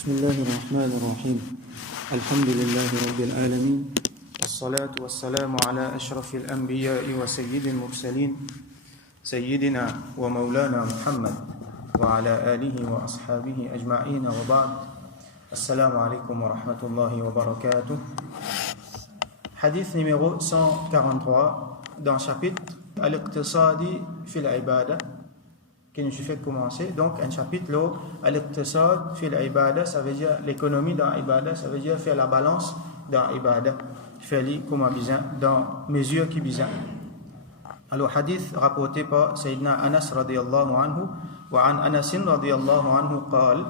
بسم الله الرحمن الرحيم الحمد لله رب العالمين والصلاة والسلام على أشرف الأنبياء وسيد المرسلين سيدنا ومولانا محمد وعلى آله وأصحابه أجمعين وبعد السلام عليكم ورحمة الله وبركاته. Hadith numéro 143 dans le chapitre Al-Iqtisadi fil Ibada qui nous fait commencer. Donc un chapitre là, Al-Iqtisad fil Ibada, ça veut dire l'économie dans l'Ibada, ça veut dire faire la balance dans l'Ibada, faire les comme besoin dans mesure qui besoin. Alors hadith rapporté par Sayyidina Anas radiyallahu anhu wa an Anas radiyallahu anhu قال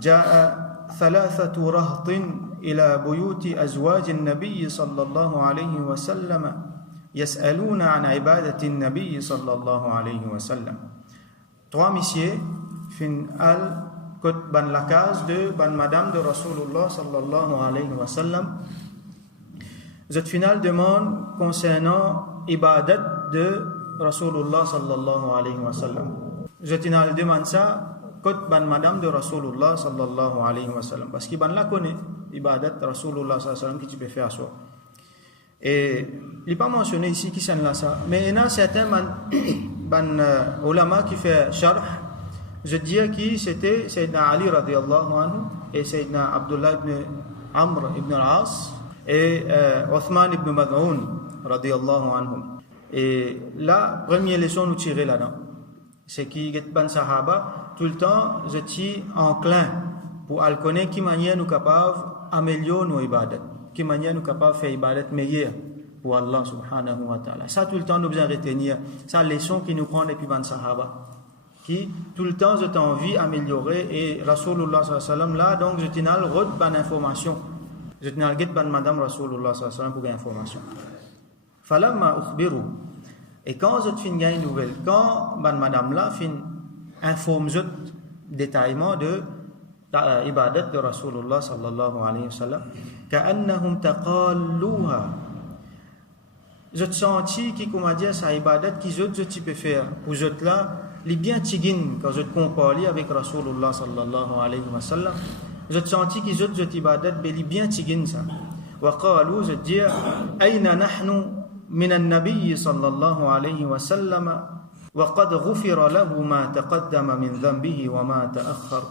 جاء ثلاثة رهط إلى بيوت أزواج النبي صلى الله عليه وسلم يسألون عن عبادة النبي صلى الله عليه وسلم. Trois messieurs fin al kot ban la case de ban madame de Rasulullah sallallahu alayhi wa sallam. Cette finale demande concernant ibadat de Rasulullah sallallahu alayhi wa sallam. Cette finale demande ça kot ban madame de Rasulullah sallallahu alayhi wa sallam parce qu'il ban la connaît ibadat Rasulullah sallallahu alayhi wa sallam qui tu peux faire ça. Et il n'est pas mentionné ici qui s'en là ça, mais il y a certains ban ulama qui fait sharh, je dis qui c'était Sayyidina Ali radiyallahu anhu et Sayyidina Abdullah ibn Amr ibn al-As et Uthman ibn Mad'un radiyallahu anhum. Et la première leçon nous tirer là-dedans, c'est qui ban sahaba tout le temps je suis enclin pour al connaître qui manière nous capable améliorer nos ibadat, qui manière nous capable faire ibadat meilleure pour Allah subhanahu wa ta'ala. Ça tout le temps nous besoin retenir, ça leçon qui nous prend depuis ban sahaba qui tout le temps je t'envie améliorer et Rasulullah sallallahu alayhi wa sallam là donc je t'inal rod ban information, je t'inal get ban madame Rasulullah sallallahu alayhi wa sallam pour information. Falamma ukhbiru, et quand je fin gagne nouvelle, quand ban madame là fin informe je détaillement de ibadat de Rasulullah sallallahu alayhi wa sallam, ka'annahum taqalluha, je senti qui comment dire sa ibadat qui je peux faire pour je là les bien tigin quand je compare avec Rasulullah sallallahu alayhi wa sallam, je senti qui je ibadat les bien tigin ça wa qalu je dire ayna nahnu min an-nabiy sallallahu alayhi wa sallam wa qad ghufira lahu ma taqaddama min dhanbihi wa ma ta'akhkhar.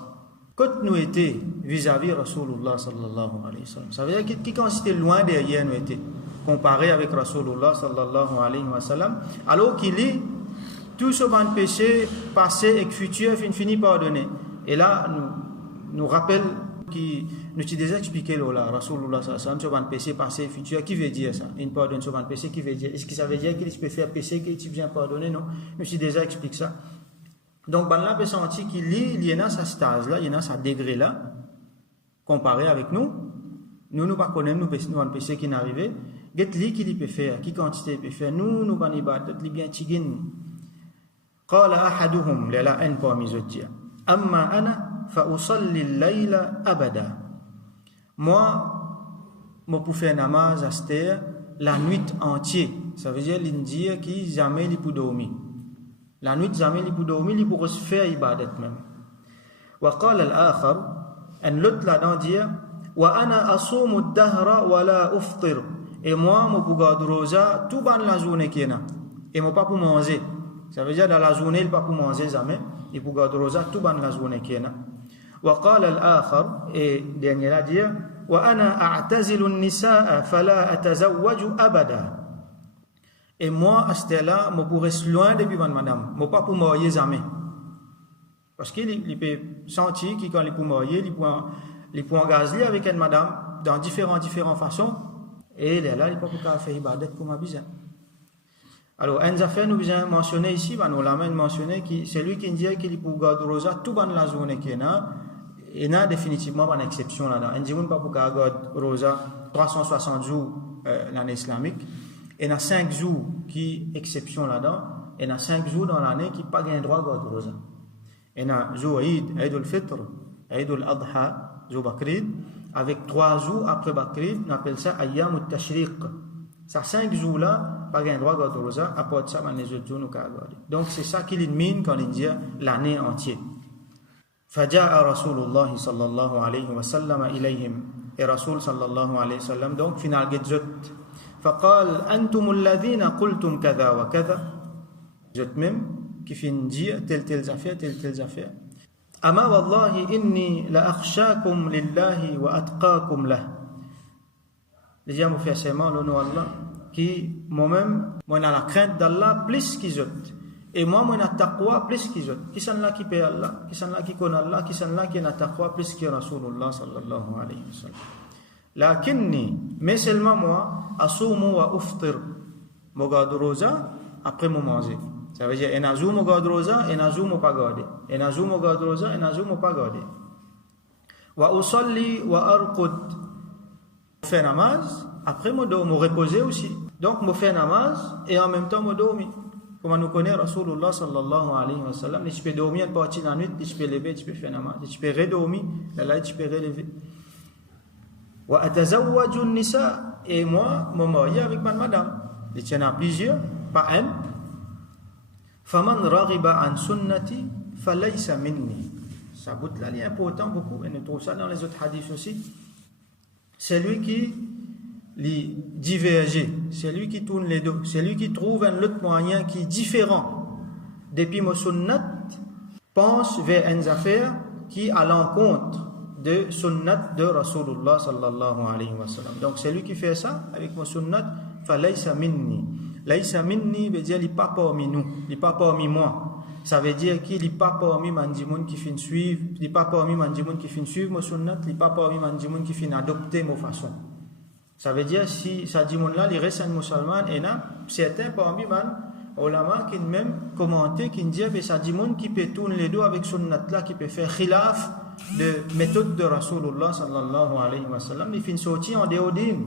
Quand nous étions vis-à-vis Rasulullah sallallahu alayhi wa sallam, ça veut dire qui quand c'était loin derrière nous était comparé avec Rasulullah sallallahu alayhi wa sallam, alors qu'il est tout ce bon péché passé et futur fini pardonné. Et là nous rappelle qui nous t'ai déjà expliqué là Rasulullah sallallahu alayhi wa sallam ce bon péché passé et futur qui veut dire ça, une pardonne ce bon péché qui veut dire, est-ce que ça veut dire qu'il peut faire péché qu'il tu viens pardonner? Non, nous t'ai déjà expliqué ça. Donc ben là peut sentir qu'il y en a sa stage là, il y en a sa degré là comparé avec nous pas connaître nous un péché qui n'arrivait get li qui peut faire qui quantité peut faire nous ban ibadat li bien tigin. Qala ahaduhum la an parmi eux dire amma ana fa usalli al-layla abada, moi pour faire namaz aster la nuit entière, ça veut dire l'india qui jamais li pour dormir la nuit jamais li pour dormir li pour faire ibadat même. Wa qala al-akhar an l'autre là dire wa ana asumu ad-dahra wa la uftir, et moi pour garder rosa tout ban la journée qui est là et moi pas pour manger, ça veut dire dans la journée il pas pour manger jamais et pour garder rosa tout ban la journée qui est là. Wa qala al-akhar, et dernier là dire wa ana a'tazilu an-nisaa fala atazawwaju abada, et moi à ce là moi pour rester loin depuis madame, moi pas pour marier jamais parce qu'il peut sentir qu'il quand il pour marier il peut engager avec une madame dans différentes façons et là il peut pas faire ibadat comme besoin. Alors un affaire nous besoin mentionner ici on l'a même mentionné qui c'est lui qui dit qu'il peut garder rosa tout ban la journée qui est là et là définitivement une exception là-dedans. On dit on pas pour garder rosa 360 jours l'année islamique, et il y a 5 jours qui exception là-dedans, et il y a 5 jours dans l'année qui pas gain droit à garder rosa. Il y a jour Eid al-Fitr, Eid al-Adha, jour Bakrid, avec 3 jours après Bakrid, on appelle ça Ayyam al-Tashriq. Ça 5 jours là, pas gain droit à garder rosa, à part ça, les autres jours nous garder. Donc c'est ça qu'il élimine quand il dit l'année entière. فجاء رسول الله صلى الله عليه وسلم إليهم et Rasoul صلى الله عليه وسلم donc final get فقال أنتم الذين قلتم كذا وكذا جت même qui finit dire telles affaires أما والله إني لأخشاكم لله وأتقاكم له les gens me fait seulement le nom Allah qui moi-même moi dans la crainte d'Allah plus qu'ils autres et moi na taqwa plus qu'ils autres qui sont là qui paie Allah qui sont là qui connaît Allah qui sont là qui na taqwa plus que Rasulullah sallallahu alayhi wa sallam lakinni mais seulement moi asumu wa uftir mo garde roza après mo manger ça veut dire enazu mo garde roza enazu mo pas garder enazu mo garde roza enazu mo pas garder wa usalli wa arqud fait namaz après mo reposer aussi donc mo fait namaz et en même temps mo dormir comme nous connaît Rasulullah sallallahu alayhi wa sallam tu peux dormir une partie de la nuit tu peux lever tu peux faire namaz tu peux redormir là tu peux relever wa atazawwaju an-nisa et moi me marier avec ma madame il y en a plusieurs pas un faman raghiba an sunnati falaysa minni ça bout là est important beaucoup et nous trouvons ça dans les autres hadiths aussi c'est lui qui les diverger, c'est lui qui tourne les dos, c'est lui qui trouve un autre moyen qui est différent depuis mon sunnat, pense vers une affaire qui est à l'encontre de sunnat de Rasulullah sallallahu alayhi wa sallam. Donc c'est lui qui fait ça avec mon sunnat, falaysa minni. Laysa minni veut dire il n'est pas parmi nous, il n'est pas parmi moi. Ça veut dire qu'il n'est pas parmi mandimoun qui fin suivre, il n'est pas parmi mandimoun qui fin suivre mon sunnat, il n'est pas parmi mandimoun qui fin adopter mon façon. Ça veut dire si ça dit mon là, il reste un musulman et là, certains parmi man ulama qui même commenté qui dit que ça dit mon qui peut tourner les dos avec sunnat là qui peut faire khilaf de méthode de Rasulullah sallallahu alayhi wa sallam, il fin sortir en déodine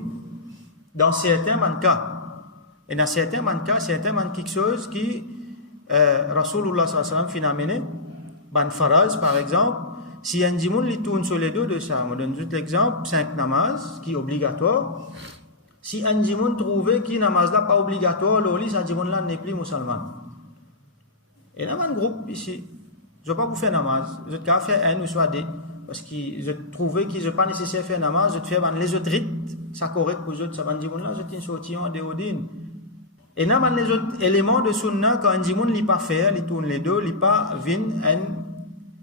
dans certains cas. Et dans certains cas, certains quelque chose qui Rasulullah sallallahu alayhi wa sallam fin amené ban faraz par exemple. Si un djimoun li tourne sur les deux de ça, on donne juste l'exemple, 5 namaz qui est obligatoire. Si un djimoun trouve que namaz là pas obligatoire, le lit, ce djimoun là n'est plus musulman. Et là, un groupe ici, je ne vais pas vous faire namaz, je vais faire un ou soit deux, parce que je trouvais que je n'ai pas nécessaire de faire namaz, je vais faire les autres rites, ça correct pour les autres, ça va djimoun là, je vais sortir en déodine. Et là, les autres éléments de sunna, quand un djimoun ne pas faire, il tourne les deux, il pas vin un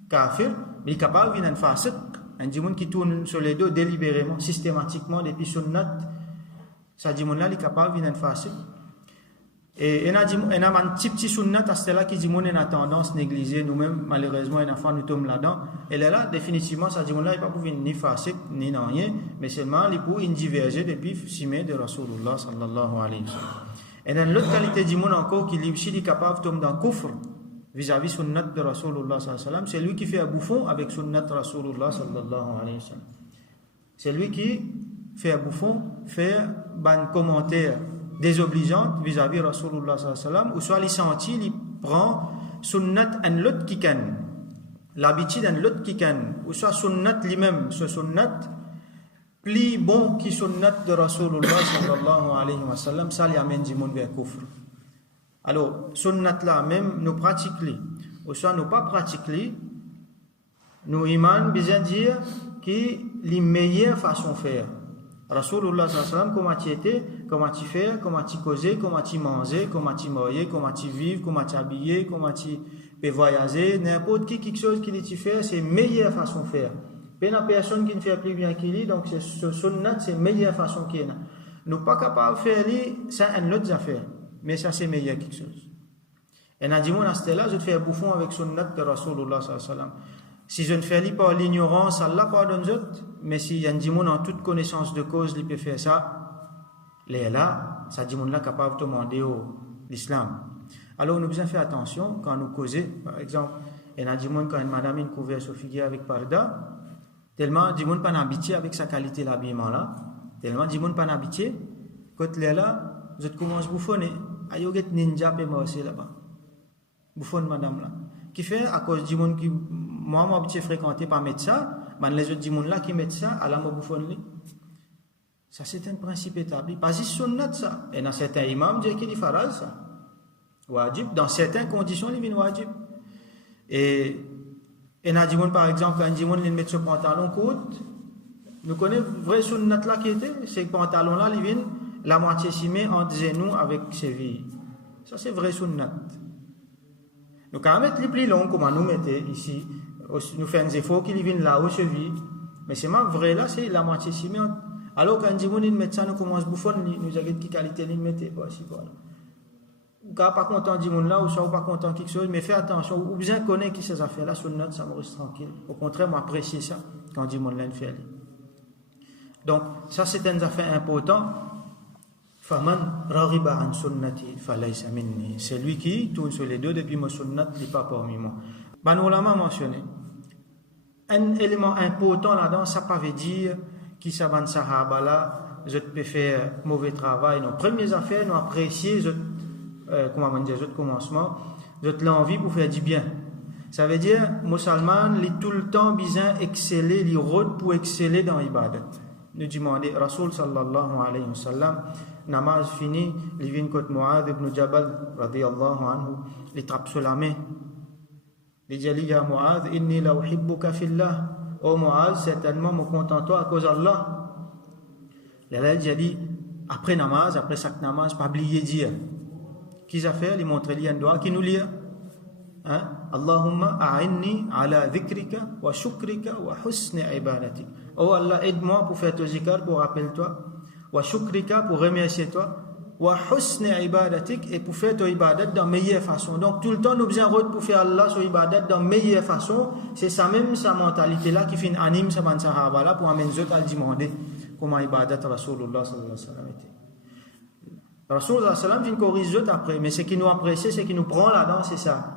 kafir. Il est capable de venir un fasiq, un djimoun qui tourne sur les deux délibérément, systématiquement, depuis sunnat, ça djimoun là, il est capable de venir un fasiq. Et il y a un petit sunnat à ce là qui djimoun a tendance à négliger, nous-mêmes, malheureusement, un enfant nous tombe là-dedans. Et là, définitivement, ça djimoun là, il n'est pas pour venir ni fasiq, ni rien, mais seulement, il est pour diverger depuis Simé de Rasulullah sallallahu alayhi wa sallam. Et dans l'autre qualité djimoun encore, qui lui aussi est capable de tomber dans le kufr, vis-à-vis sunnat de Rasulullah sallallahu alayhi wa sallam, c'est lui qui fait un bouffon avec sunnat de Rasulullah sallallahu alayhi wa sallam. C'est lui qui fait un bouffon, fait un commentaire désobligeant vis-à-vis Rasulullah sallallahu alayhi wa sallam, ou soit il sentit, il prend sunnat un lot qui can, l'habitude un lot qui can, ou soit sunnat lui-même, ce sunnat plus bon qui sunnat de Rasulullah sallallahu alayhi wa sallam, ça lui amène du monde vers kufr. Alors, sunnat là même, nous pratiquons, ou soit nous pas pratiquons, nous iman besoin dire que les meilleures façons de faire. Rasulullah sallallahu alayhi wa sallam, comment tu étais, comment tu fais, comment tu causais, comment tu mangeais, comment tu mariais, comment tu vivais, comment tu habillais, comment tu peux voyager, n'importe qui, quelque chose qu'il tu fais, c'est meilleure façon de faire. Il y a personne qui ne fait plus bien qu'il est, donc ce sunnat, c'est meilleure façon qu'il y a. Nous pas capables de faire ça, une autre affaire. Mais ça c'est meilleur quelque chose. Et n'a dit moi à là, je te fais un bouffon avec sunnat de Rasulullah sallallahu alayhi wa sallam. Si je ne fais pas par l'ignorance, Allah pardonne autres, mais si y a un djimoun en toute connaissance de cause, il peut faire ça, là, ça djimoun là capable de demander l'islam. Alors nous devons faire attention quand nous causons, par exemple, il y a un djimoun quand une madame une couvert sur figuier avec parda, tellement djimoun pas habitué avec sa qualité l'habillement là, tellement djimoun pas habitué, quand là, je commence à bouffonner. Ayoget ninja pe moi aussi là-bas. Bouffonne madame là. Qui fait à cause du monde qui moi habitué fréquenter par médecin, man les autres du monde là qui médecin à la bouffonne li. Ça c'est un principe établi. Pas juste sunnat ça. Et dans certains imams disent qu'il est faraz ça. Wajib dans certaines conditions il vient wajib. Et Et on a dit, par exemple, quand un dimon il met ce pantalon court, nous connaissons vrai sunnat là qui était, c'est que pantalon là, il vient la moitié cimée entre genoux avec cheville. Ça c'est vrai sunnat. Nous quand mettre les plus longs, comme nous mettez ici, nous faisons des efforts qui viennent là aux chevilles, mais c'est pas vrai là, c'est la moitié cimée. Alors quand un dimon il met ça, nous commence bouffon, nous avons qui qualité il mettait, voici voilà. Ou quand pas content du monde là, ou soit pas content quelque chose, mais fais attention, ou bien connaître qui ces affaires là, sur notre ça me reste tranquille. Au contraire, moi apprécier ça quand du monde là fait aller. Donc ça c'est une affaire importante. Faman raghiba an sunnati falaysa minni. C'est lui qui tourne sur les deux depuis ma sunnat, il n'est pas parmi moi. Ben ulama mentionné un élément important là-dedans, ça ne veut dire qui ça van sahaba là, je peux faire mauvais travail. Nos premières affaires, nous apprécier comment on dit, le commencement, de l'envie pour faire du bien. Ça veut dire, musulman, il est tout le temps besoin exceller, il route pour exceller dans l'ibadat. Nous demandons, Rasoul sallallahu alayhi wa sallam, namaz fini, il vient contre Mu'adh ibn Jabal, radiyallahu anhu, il trappe sur la main. Il dit, ya Mu'adh, inni la uhibbuka fillah. Oh Mu'adh, certainement, me contente-toi à cause d'Allah. Il dit, après namaz, après chaque namaz, pas oublier dire. Qui a fait, il montre un doigt qui nous lit. Allahumma a'inni ala dhikrika wa shukrika wa husni ibadatik. Oh Allah, aide-moi pour faire ton zikr, pour rappeler toi. Wa shukrika, pour remercier toi. Wa husni ibadatik, et pour faire ton ibadat dans la meilleure façon. Donc tout le temps, nous besoin pour faire Allah son ibadat dans la meilleure façon. C'est ça même, sa mentalité là qui fait anime sa man sahaba là pour amener les autres à demander comment ibadat Rasulullah sallallahu alayhi wa sallam était. Rasulullah sallam vient corriger les autres après, mais ce qui nous apprécie, ce qui nous prend là-dedans, c'est ça.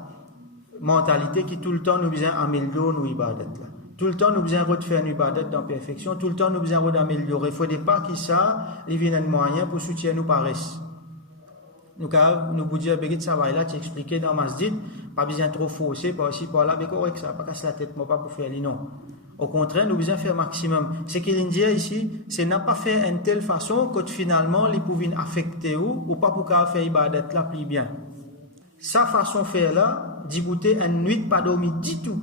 Mentalité qui tout le temps nous besoin améliorer nos ibadats là. Tout le temps nous besoin de faire une ibadat dans la perfection, tout le temps nous besoin d'améliorer. Il ne faut pas que ça, il vienne un moyen pour soutenir nos paresse. Nous vous dire, ça va là, tu expliquais dans masjid, pas besoin trop fausser, pas aussi, pas là, mais correct ça, pas casser la tête, moi pas pour faire les non. Au contraire, nous besoin faire maximum. Ce qu'il dit ici, c'est n'a pas fait une telle façon que finalement, les pouvons affecter ou pas pour faire ibadat là plus bien. Sa façon de faire là, d'ybouter une nuit pas dormir du tout,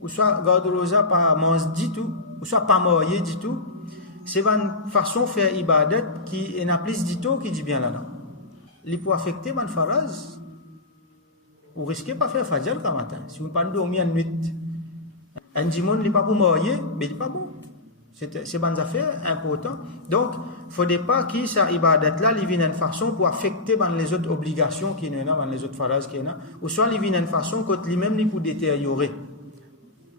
ou soit garde rosa pas manger du tout, ou soit pas marier du tout, c'est une façon de faire ibadat qui est plus du tout qui dit bien là-dedans. Les pour affecter une phrase, vous risquez pas faire fajr le matin, si vous ne pas dormir une nuit. Un dimon n'est pas pour marier, mais il n'est pas bon. C'est une affaire importante. Donc, il ne faudrait pas que ça ibadat là, il vienne une façon pour affecter les autres obligations qui y a, les autres phrases qui y a, ou soit il vienne une façon que lui-même pour détériorer.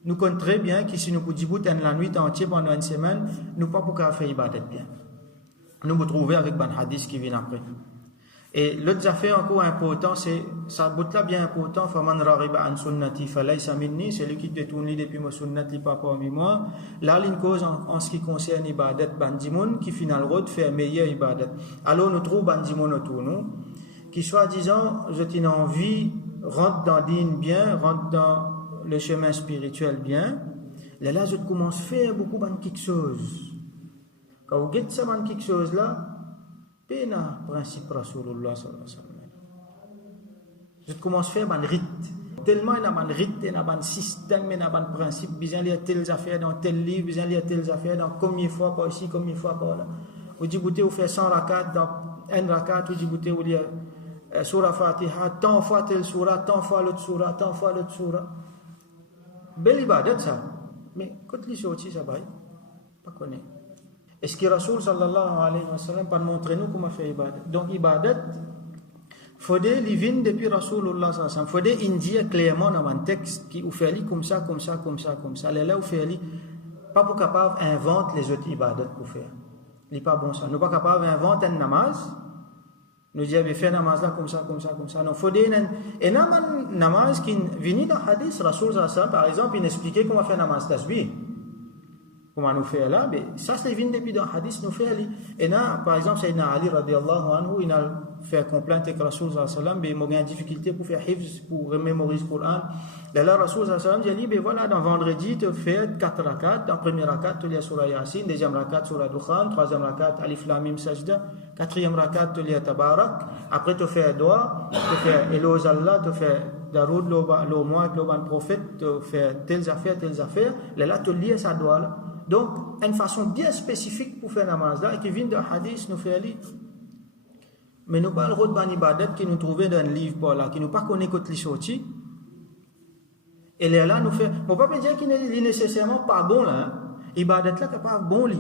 Nous comptons très bien que si nous pouvons dire la nuit entière pendant une semaine, nous ne pouvons pas faire ibadat bien. Nous nous trouvons avec un hadith qui vient après. Et l'autre affaire encore important, c'est ça bout là bien important. Faman raghiba an sunnati falaysa minni, c'est lui qui détourne depuis ma sunnat li pas parmi moi. Là une cause en ce qui concerne ibadat bandimoun qui finalement fait meilleur ibadat. Alors nous trouvons bandimoun autour nous qui soi-disant je t'ai envie rentre dans dîne bien, rentre dans le chemin spirituel bien. Là je commence à faire beaucoup de quelque chose. Quand vous dites ça quelque chose là, pena principe Rasulullah sallallahu alayhi wa sallam. Je commence à faire un rite. Tellement il y a un rite, il y a un système, il y a un principe. Besoin de lire telles affaires dans tel livre, besoin de lire telles affaires dans combien de fois par ici, combien de fois par là. Vous dites, vous faites 100 rakat dans un rakat, vous dites, vous lire surah Fatiha, tant fois telle surah, tant fois l'autre surah, tant fois l'autre surah. Belle ibadat ça. Mais quand les sorties, ça va, pas connaître. Est-ce que Rasoul sallallahu alayhi wa sallam peut montrer nous comment faire ibadat? Donc ibadat, faudrait livin depuis Rasulullah sallallahu alayhi wa sallam. Faudrait indiquer clairement dans un texte qui vous fait comme ça, comme ça, comme ça, comme ça. Là, vous fait pas pour capable inventer les autres ibadats pour faire. Il n'est pas bon ça. Nous pas capable d'inventer un namaz. Nous disons, faire namaz là comme ça, comme ça, comme ça. Non, faudrait un namaz qui vient dans le hadith Rasoul sallallahu alayhi wa sallam, par exemple, il expliquait comment faire namaz tasbih. Comment nous faire là, mais ça c'est venu depuis dans le hadith nous fait ali. Et là, par exemple, Sayyidina Ali radiyallahu anhu, il a fait complainte avec Rasoul sallallahu alayhi wa sallam, mais il a une difficulté pour faire hifz, pour remémoriser le Coran. Là, Rasoul sallallahu alayhi wa sallam, il a dit, ben voilà, dans vendredi, tu fais 4 rakats. Dans le premier rakat, tu lis surah Yasin, deuxième rakat, surah Dukhan, troisième rakat, Alif Lam Mim Sajda, quatrième rakat, tu lis Tabarak. Après, tu fais doigt, tu fais Eloz Allah, tu fais daroud le mois que le prophète fait telles affaires, là te lier ça doit là. Donc une façon bien spécifique pour faire namaz là et qui vient de hadith nous fait lire. Mais nous pas le route ban ibadat qui nous trouver dans un livre par là qui nous pas connaît côté li sorti. Et là nous fait on pas dire qu'il n'est nécessairement pas bon là. Hein? Ibadat là qui pas bon li.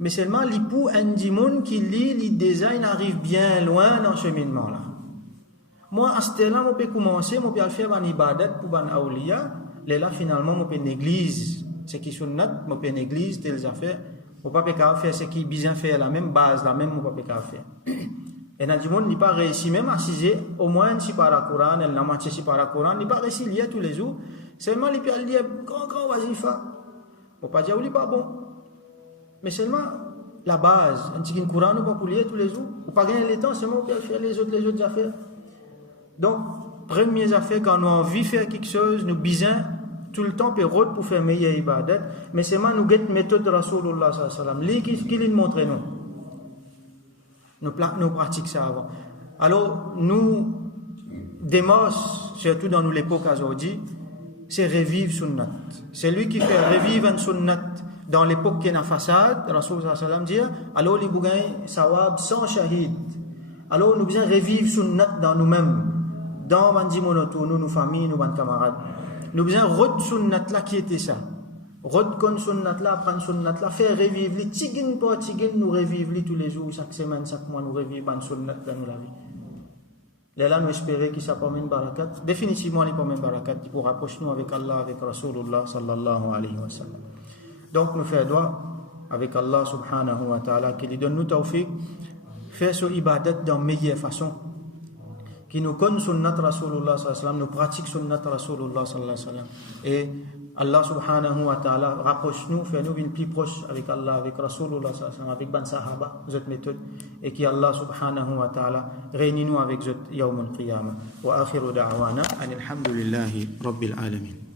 Mais seulement li pour un dimon qui lit li design arrive bien loin dans ce cheminement là. Moi à ce là on peut commencer on peut faire ban ibadat pour ban awliya, là finalement on peut néglige ce qui sunnat, on peut néglige telles affaires, on pas faire ce qui bien fait la même base la même on pas faire. Et dans le monde, il n'a pas réussi même à siser, au moins si par le Coran, elle n'a pas si par le Coran, il n'a pas réussi à lire tous les jours. Seulement, il peut lire grand wazifa. On ne peut pas dire qu'il n'est pas bon. Mais seulement la base, un petit Coran, on ne peut pas lire tous les jours. On ne peut pas gagner le temps, seulement on peut faire les autres affaires. Donc, premières affaires, quand on a envie de faire quelque chose, nous bisons tout le temps pour faire meilleure ibadat. Mais seulement nous avons une méthode de Rasulullah sallallahu alayhi wa sallam. Qui nous montre nous. Nous pratiquons ça avant. Alors, nous, démos, surtout dans l'époque aujourd'hui, c'est revivre sunnat. C'est lui qui fait revivre un sunnat dans l'époque qui est en façade. Rasul sallallahu alayhi wa sallam dit, alors, il y a sawab sans shahid. Alors, nous devons revivre sunnat dans nous-mêmes, dans nos familles, nos camarades. Nous devons retourner sunnat là qui était ça. Redcon sunnat là, prendre sunnat là, faire revivre les tigin pour tigin, nous revivre tous les jours, chaque semaine, chaque mois, nous revivre une sunnat dans la vie. Là, nous espérons que ça promène barakat. Définitivement, il promène barakat pour rapprocher nous avec Allah, avec Rasulullah sallallahu alayhi wa sallam. Donc, nous faisons droit avec Allah subhanahu wa ta'ala, qui lui donne nous tawfiq, faire ce ibadat dans la meilleure façon, qui nous connaît sunnat Rasulullah sallallahu alayhi wa sallam, nous pratique sunnat Rasulullah sallallahu alayhi wa sallam. Et Allah subhanahu wa ta'ala rapproche-nous, fait-nous une plus proche avec Allah, avec Rasulullah sallallahu alayhi wa sallam, avec ban sahaba, cette méthode, et qui Allah subhanahu wa ta'ala réunit-nous avec cette yawm al-qiyamah. Wa akhiru da'wana, alhamdulillahi rabbil alamin.